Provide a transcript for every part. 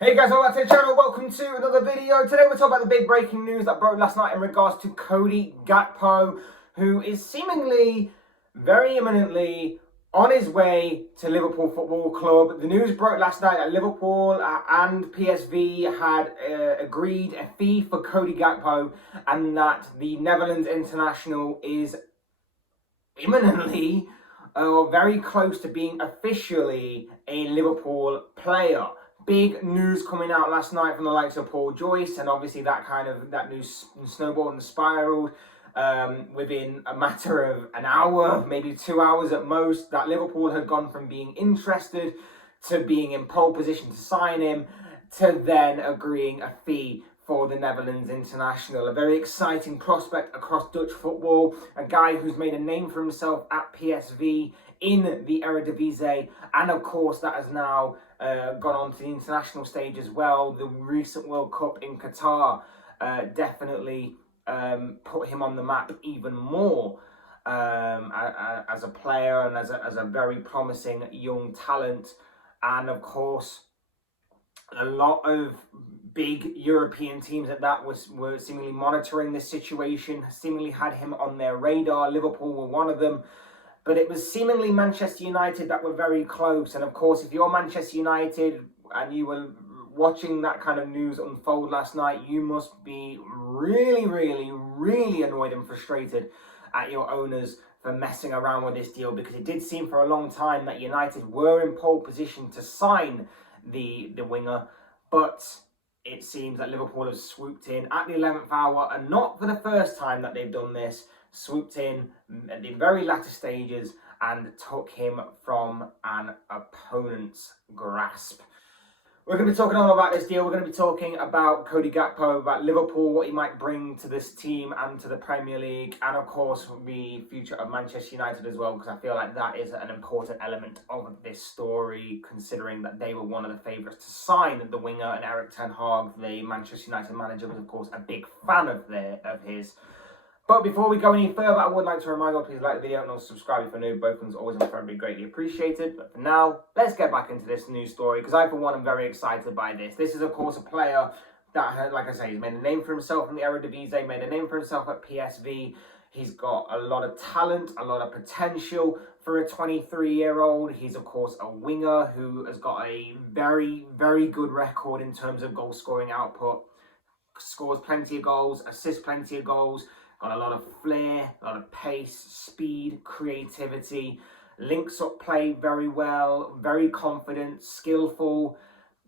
Hey guys, welcome back to the channel. Welcome to another video. Today we're talking about the big breaking news that broke last night in regards to Cody Gakpo, who is seemingly very imminently on his way to Liverpool Football Club. The news broke last night that Liverpool and PSV had agreed a fee for Cody Gakpo, and that the Netherlands international is imminently very close to being officially a Liverpool player. Big news coming out last night from the likes of Paul Joyce, and obviously that news snowballed and spiraled within a matter of an hour, maybe 2 hours at most, that Liverpool had gone from being interested to being in pole position to sign him, to then agreeing a fee for the Netherlands international. A very exciting prospect across Dutch football, a guy who's made a name for himself at PSV in the Eredivisie, and of course that has now gone on to the international stage as well. The recent World Cup in Qatar definitely put him on the map even more as a player and as a very promising young talent. And of course, a lot of big European teams at that were seemingly monitoring this situation, seemingly had him on their radar. Liverpool were one of them. But it was seemingly Manchester United that were very close. And of course, if you're Manchester United and you were watching that kind of news unfold last night, you must be really, really, really annoyed and frustrated at your owners for messing around with this deal, because it did seem for a long time that United were in pole position to sign the winger, but it seems that Liverpool have swooped in at the 11th hour, and not for the first time that they've done this, swooped in at the very latter stages and took him from an opponent's grasp. We're going to be talking all about this deal. We're going to be talking about Cody Gakpo, about Liverpool, what he might bring to this team and to the Premier League, and of course the future of Manchester United as well, because I feel like that is an important element of this story, considering that they were one of the favourites to sign the winger, and Erik ten Hag, the Manchester United manager, was of course a big fan of his. But before we go any further, I would like to remind you, please like the video and also subscribe if you're new. Both things always incredibly greatly appreciated. But for now, let's get back into this news story, because I, for one, am very excited by this. This is, of course, a player that, like I say, he's made a name for himself in the Eredivisie, made a name for himself at PSV. He's got a lot of talent, a lot of potential for a 23-year-old. He's, of course, a winger who has got a very, very good record in terms of goal-scoring output. Scores plenty of goals, assists plenty of goals. Got a lot of flair, a lot of pace, speed, creativity, links up play very well, very confident, skillful,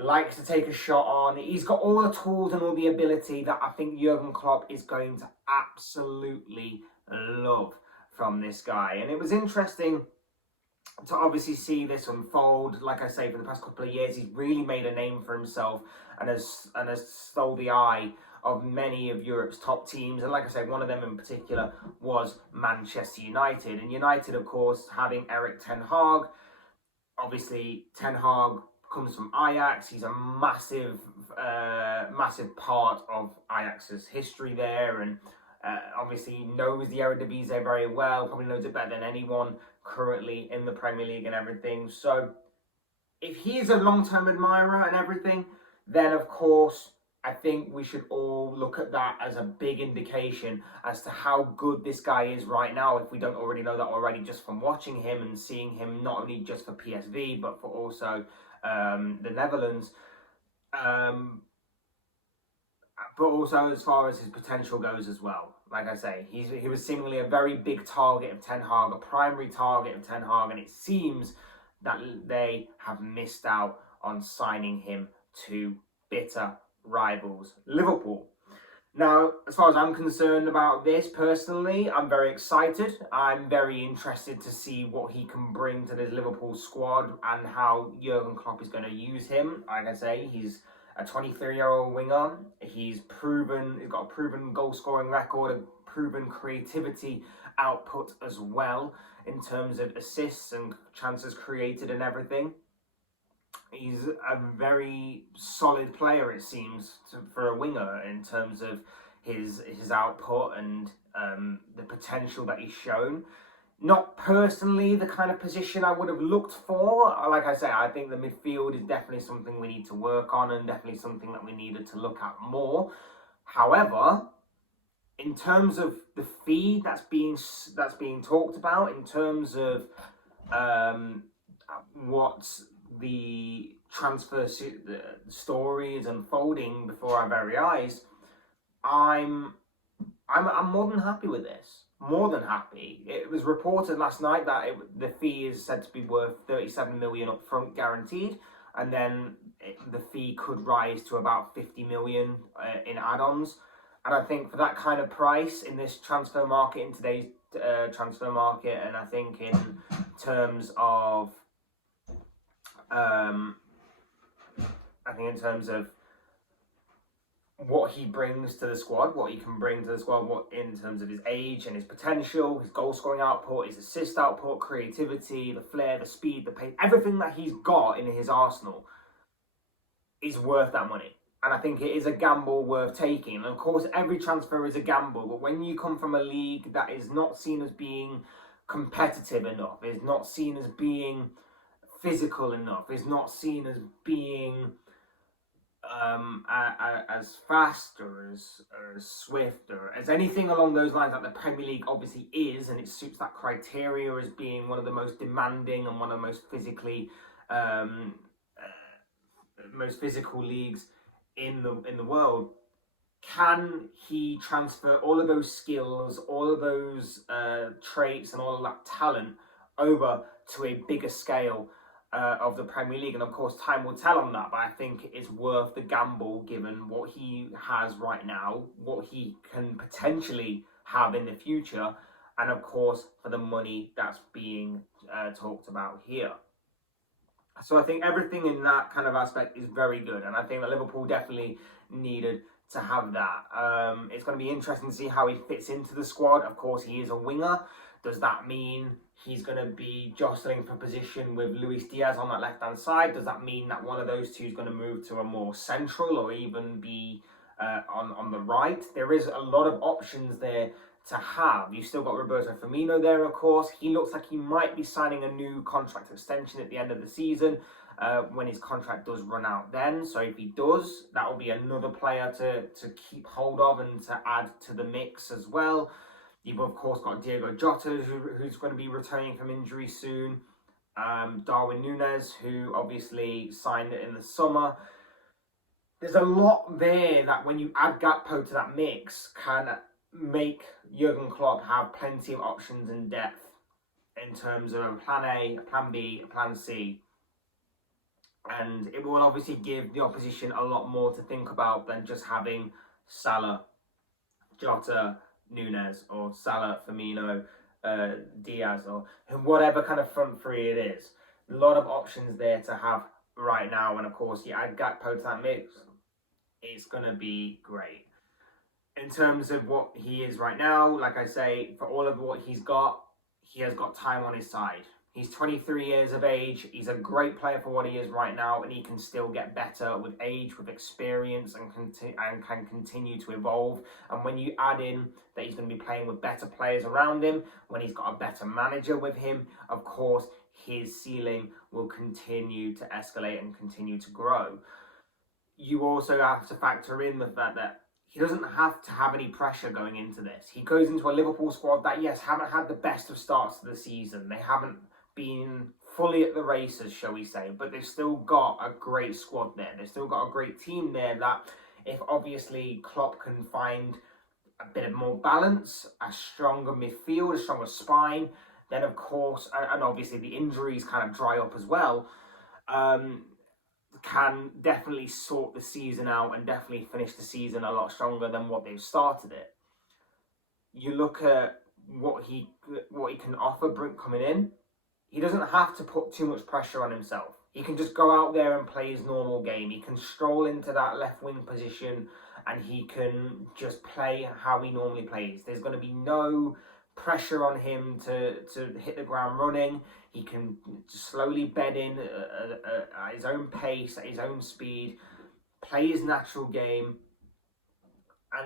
likes to take a shot on. He's got all the tools and all the ability that I think Jurgen Klopp is going to absolutely love from this guy. And it was interesting to obviously see this unfold. Like I say, for the past couple of years, he's really made a name for himself and has stole the eye of many of Europe's top teams. And like I say, one of them in particular was Manchester United. And United, of course, having Erik ten Hag. Obviously, ten Hag comes from Ajax. He's a massive part of Ajax's history there, and obviously knows the Eredivisie very well, probably knows it better than anyone currently in the Premier League and everything. So if he's a long-term admirer and everything, then of course I think we should all look at that as a big indication as to how good this guy is right now, if we don't already know that already just from watching him and seeing him not only just for PSV but for also the Netherlands. But also as far as his potential goes as well. Like I say, he was seemingly a very big target of Ten Hag, a primary target of Ten Hag, and it seems that they have missed out on signing him to bitter rivals Liverpool. Now, as far as I'm concerned about this personally, I'm very excited. I'm very interested to see what he can bring to this Liverpool squad and how Jurgen Klopp is going to use him. Like I say, he's a 23-year-old winger. He's got a proven goal-scoring record, a proven creativity output as well in terms of assists and chances created and everything. He's a very solid player, it seems, for a winger in terms of his output and the potential that he's shown. Not personally the kind of position I would have looked for. Like I say, I think the midfield is definitely something we need to work on and definitely something that we needed to look at more. However, in terms of the fee that's being talked about, in terms of what the transfer story is unfolding before our very eyes, I'm more than happy with this. More than happy. It was reported last night that the fee is said to be worth 37 million upfront guaranteed, and then the fee could rise to about 50 million in add-ons. And I think for that kind of price in this transfer market, in today's transfer market, and I think in terms of, what he brings to the squad, what he can bring to the squad, what in terms of his age and his potential, his goal scoring output, his assist output, creativity, the flair, the speed, the pace, everything that he's got in his arsenal is worth that money. And I think it is a gamble worth taking. And of course, every transfer is a gamble, but when you come from a league that is not seen as being competitive enough, is not seen as being physical enough, is not seen as being as fast or as swift or as anything along those lines that the Premier League obviously is, and it suits that criteria as being one of the most demanding and one of the most physical leagues in the world. Can he transfer all of those skills, all of those traits, and all of that talent over to a bigger scale of the Premier League? And of course, time will tell on that, but I think it's worth the gamble given what he has right now, what he can potentially have in the future, and of course, for the money that's being talked about here. So I think everything in that kind of aspect is very good, and I think that Liverpool definitely needed to have that. It's going to be interesting to see how he fits into the squad. Of course, he is a winger. Does that mean he's going to be jostling for position with Luis Diaz on that left-hand side? Does that mean that one of those two is going to move to a more central or even be on the right? There is a lot of options there to have. You've still got Roberto Firmino there, of course. He looks like he might be signing a new contract extension at the end of the season when his contract does run out then. So if he does, that will be another player to keep hold of and to add to the mix as well. You've, of course, got Diego Jota, who's going to be returning from injury soon. Darwin Núñez, who obviously signed it in the summer. There's a lot there that when you add Gakpo to that mix can make Jurgen Klopp have plenty of options and depth in terms of a plan A, a plan B, a plan C. And it will obviously give the opposition a lot more to think about than just having Salah, Jota, Núñez, or Salah, Firmino, Diaz, or whatever kind of front three it is. A lot of options there to have right now, and of course, you add Gakpo to that mix, it's going to be great. In terms of what he is right now, like I say, for all of what he's got, he has got time on his side. He's 23 years of age. He's a great player for what he is right now, and he can still get better with age, with experience, and can continue to evolve. And when you add in that he's going to be playing with better players around him, when he's got a better manager with him, of course, his ceiling will continue to escalate and continue to grow. You also have to factor in the fact that he doesn't have to have any pressure going into this. He goes into a Liverpool squad that, yes, haven't had the best of starts to the season. They haven't been fully at the races, shall we say, but they've still got a great squad there. They've still got a great team there that, if obviously Klopp can find a bit of more balance, a stronger midfield, a stronger spine, then of course, and obviously the injuries kind of dry up as well, can definitely sort the season out and definitely finish the season a lot stronger than what they've started it. You look at what he can offer coming in. He doesn't have to put too much pressure on himself. He can just go out there and play his normal game. He can stroll into that left wing position and he can just play how he normally plays. There's going to be no pressure on him to hit the ground running. He can slowly bed in at his own pace, at his own speed, play his natural game,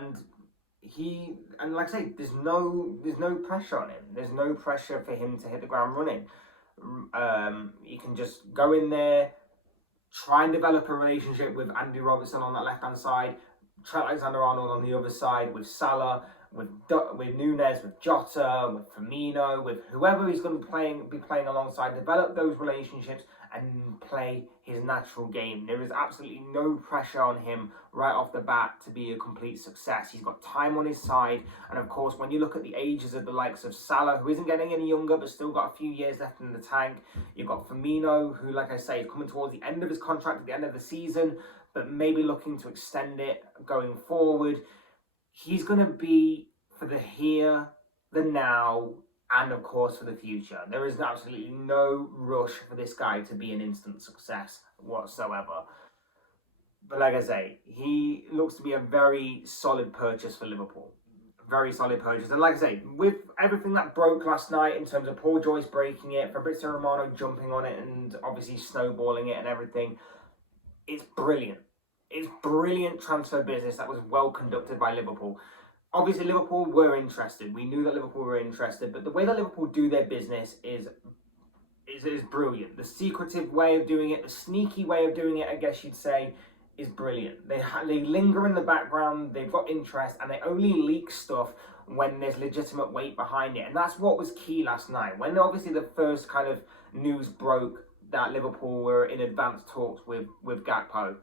and and like I say, there's no pressure on him. There's no pressure for him to hit the ground running. He can just go in there, try and develop a relationship with Andy Robertson on that left hand side, Trent Alexander-Arnold on the other side, with Salah, with Nunez, with Jota, with Firmino, with whoever he's going to be playing alongside. Develop those relationships and play his natural game. There is absolutely no pressure on him right off the bat to be a complete success. He's got time on his side, and of course, when you look at the ages of the likes of Salah, who isn't getting any younger but still got a few years left in the tank, you've got Firmino, who, like I say, is coming towards the end of his contract at the end of the season, but maybe looking to extend it going forward. He's going to be for the here, the now, and of course for the future. There is absolutely no rush for this guy to be an instant success whatsoever. But like I say, he looks to be a very solid purchase for Liverpool. Very solid purchase. And like I say, with everything that broke last night in terms of Paul Joyce breaking it, Fabrizio Romano jumping on it and obviously snowballing it and everything, it's brilliant. It's brilliant transfer business that was well conducted by Liverpool. Obviously, Liverpool were interested. We knew that Liverpool were interested, but the way that Liverpool do their business is brilliant. The secretive way of doing it, the sneaky way of doing it, I guess you'd say, is brilliant. They linger in the background, they've got interest, and they only leak stuff when there's legitimate weight behind it. And that's what was key last night. When obviously the first kind of news broke that Liverpool were in advanced talks with Gakpo,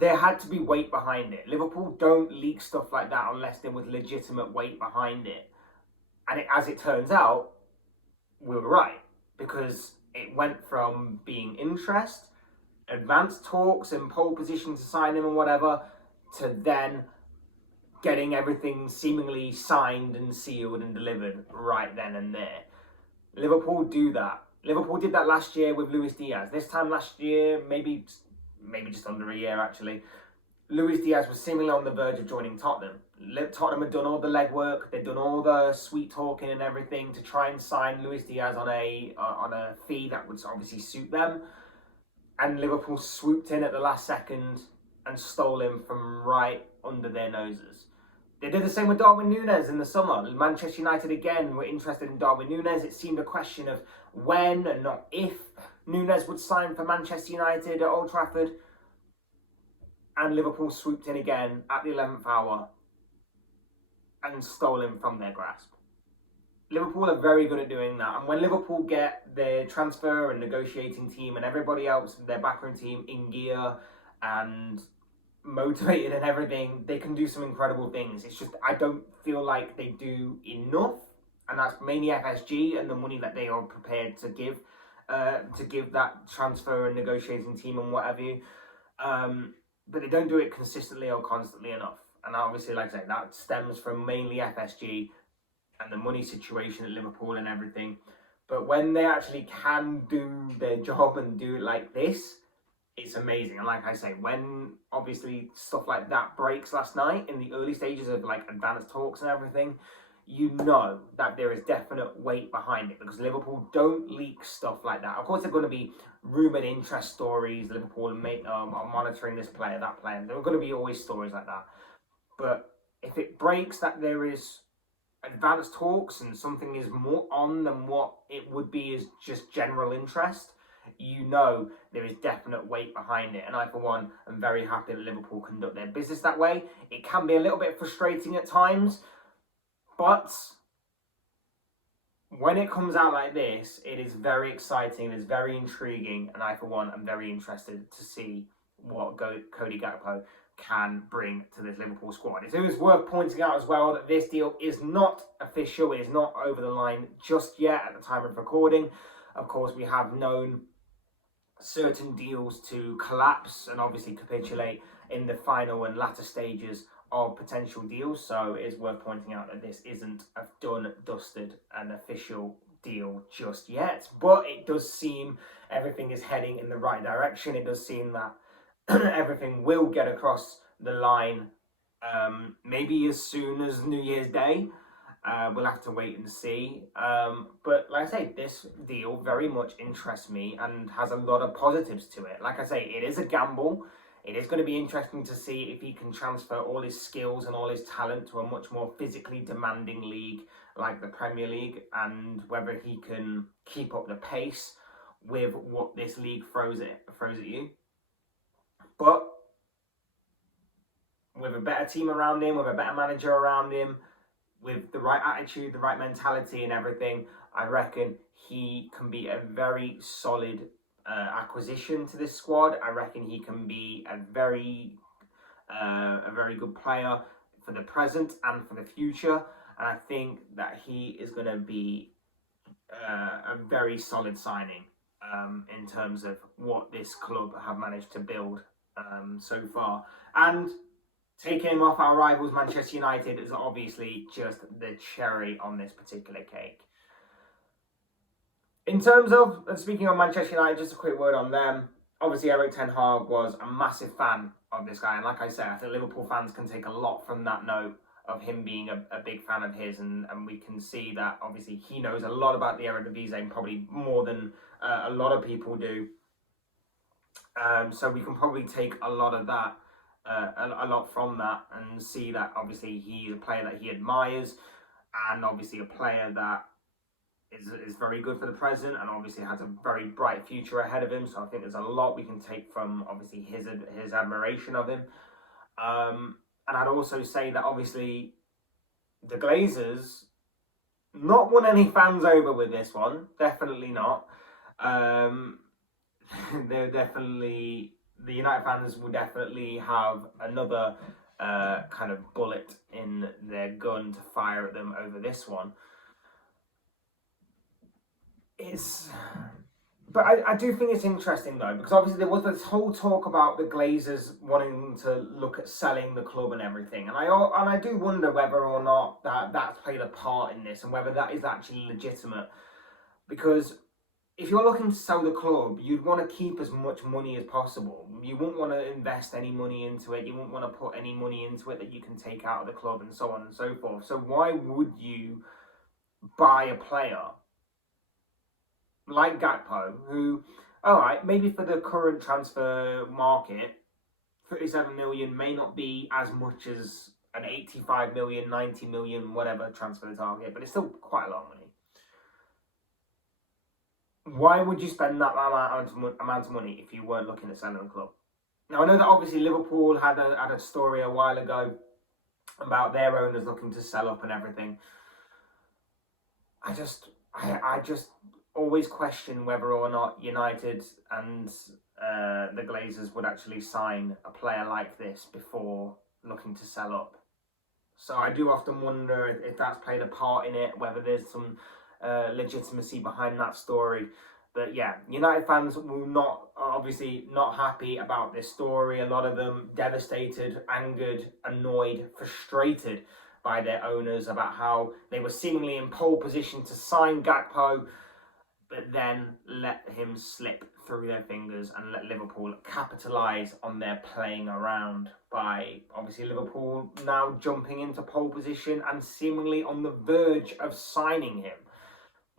there had to be weight behind it. Liverpool don't leak stuff like that unless there was legitimate weight behind it. And as it turns out, we were right, because it went from being interest, advanced talks and pole position to sign him and whatever, to then getting everything seemingly signed and sealed and delivered right then and there. Liverpool do that. Liverpool did that last year with Luis Diaz. This time last year, maybe just under a year actually, Luis Diaz was seemingly on the verge of joining Tottenham. Tottenham had done all the legwork, they'd done all the sweet talking and everything to try and sign Luis Diaz on a fee that would obviously suit them. And Liverpool swooped in at the last second and stole him from right under their noses. They did the same with Darwin Núñez in the summer. Manchester United again were interested in Darwin Núñez. It seemed a question of when and not if Núñez would sign for Manchester United at Old Trafford. And Liverpool swooped in again at the 11th hour and stole him from their grasp. Liverpool are very good at doing that. And when Liverpool get their transfer and negotiating team and everybody else, their backroom team, in gear and motivated and everything, they can do some incredible things. It's just, I don't feel like they do enough. And that's mainly FSG and the money that they are prepared to give that transfer and negotiating team and whatever you. But they don't do it consistently or constantly enough. And obviously, like I say, that stems from mainly FSG and the money situation at Liverpool and everything. But when they actually can do their job and do it like this, it's amazing. And like I say, when obviously stuff like that breaks last night in the early stages of like advanced talks and everything, you know that there is definite weight behind it, because Liverpool don't leak stuff like that. Of course, there are going to be rumoured interest stories. Liverpool are monitoring this player, that player. There are going to be always stories like that. But if it breaks that there is advanced talks and something is more on than what it would be as just general interest, you know there is definite weight behind it. And I, for one, am very happy that Liverpool conduct their business that way. It can be a little bit frustrating at times, but when it comes out like this, it is very exciting, it's very intriguing, and I, for one, am very interested to see what Cody Gakpo can bring to this Liverpool squad. It is worth pointing out as well that this deal is not official, it is not over the line just yet at the time of recording. Of course, we have known certain deals to collapse and obviously capitulate in the final and latter stages of potential deals, so it is worth pointing out that this isn't a done, dusted, and official deal just yet, but it does seem everything is heading in the right direction. It does seem that everything will get across the line, maybe as soon as New Year's Day. We'll have to wait and see. But like I say, this deal very much interests me and has a lot of positives to it. Like I say, it is a gamble. It is going to be interesting to see if he can transfer all his skills and all his talent to a much more physically demanding league like the Premier League, and whether he can keep up the pace with what this league throws at you. But with a better team around him, with a better manager around him, with the right attitude, the right mentality and everything, I reckon he can be a very solid acquisition to this squad. I reckon he can be a very good player for the present and for the future. And I think that he is going to be a very solid signing in terms of what this club have managed to build so far. And taking him off our rivals Manchester United is obviously just the cherry on this particular cake. In terms of, speaking of Manchester United, just a quick word on them. Obviously, Erik ten Hag was a massive fan of this guy. And like I said, I think Liverpool fans can take a lot from that note of him being a big fan of his. And we can see that, obviously, he knows a lot about the Eredivisie, and probably more than a lot of people do. So we can probably take a lot of that. A lot from that, and see that obviously he's a player that he admires, and obviously a player that is very good for the present, and obviously has a very bright future ahead of him. So I think there's a lot we can take from obviously his admiration of him. And I'd also say that obviously the Glazers not won any fans over with this one, definitely not. They're definitely. The United fans will definitely have another kind of bullet in their gun to fire at them over this one. But I do think it's interesting though, because obviously there was this whole talk about the Glazers wanting to look at selling the club and everything, and I do wonder whether or not that's played a part in this, and whether that is actually legitimate, because if you're looking to sell the club, you'd want to keep as much money as possible. You wouldn't want to invest any money into it. You wouldn't want to put any money into it that you can take out of the club, and so on and so forth. So why would you buy a player like Gakpo, who, all right, maybe for the current transfer market, 37 million may not be as much as an 85 million, 90 million, whatever transfer target, but it's still quite a lot of money. Why would you spend that amount of money if you weren't looking at selling a club? Now, I know that obviously Liverpool had a story a while ago about their owners looking to sell up and everything. I just always question whether or not United and the Glazers would actually sign a player like this before looking to sell up. So I do often wonder if that's played a part in it, whether there's some legitimacy behind that story. But yeah, United fans will obviously not happy about this story. A lot of them devastated, angered, annoyed, frustrated by their owners about how they were seemingly in pole position to sign Gakpo, but then let him slip through their fingers and let Liverpool capitalise on their playing around by obviously Liverpool now jumping into pole position and seemingly on the verge of signing him.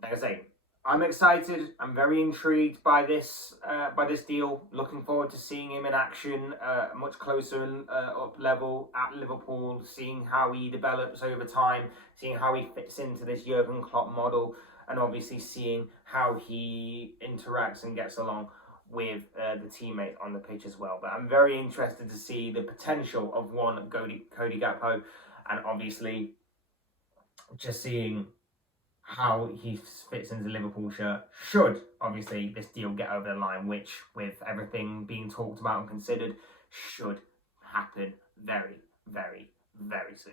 Like I say, I'm excited. I'm very intrigued by this deal. Looking forward to seeing him in action, much closer up level at Liverpool, seeing how he develops over time, seeing how he fits into this Jurgen Klopp model, and obviously seeing how he interacts and gets along with the teammates on the pitch as well. But I'm very interested to see the potential of Cody Gakpo, and obviously just seeing how he fits into the Liverpool shirt, should obviously this deal get over the line, which with everything being talked about and considered should happen very, very, very soon.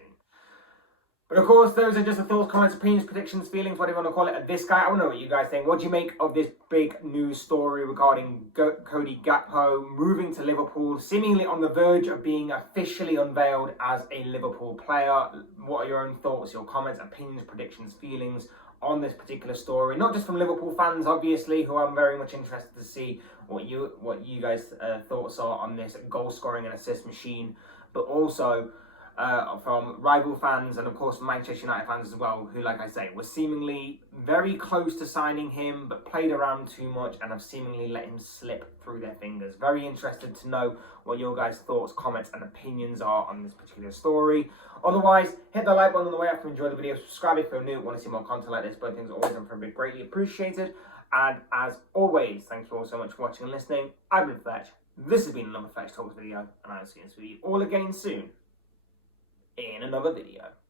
But of course, those are just the thoughts, comments, opinions, predictions, feelings, whatever you want to call it, of this guy. I want to know what you guys think. What do you make of this big news story regarding Cody Gakpo moving to Liverpool, seemingly on the verge of being officially unveiled as a Liverpool player? What are your own thoughts, your comments, opinions, predictions, feelings on this particular story? Not just from Liverpool fans, obviously, who I'm very much interested to see what you guys' thoughts are on this goal scoring and assist machine, but also from rival fans and of course Manchester United fans as well, who, like I say, were seemingly very close to signing him but played around too much and have seemingly let him slip through their fingers. Very interested to know what your guys' thoughts, comments and opinions are on this particular story. Otherwise, hit the like button on the way up if you enjoyed the video, subscribe if you're new, want to see more content like this. Both things are always done for a bit, greatly appreciated. And as always, thank you all so much for watching and listening. I've been Fletch, this has been another Fletch Talks video, and I'll see you all again soon in another video.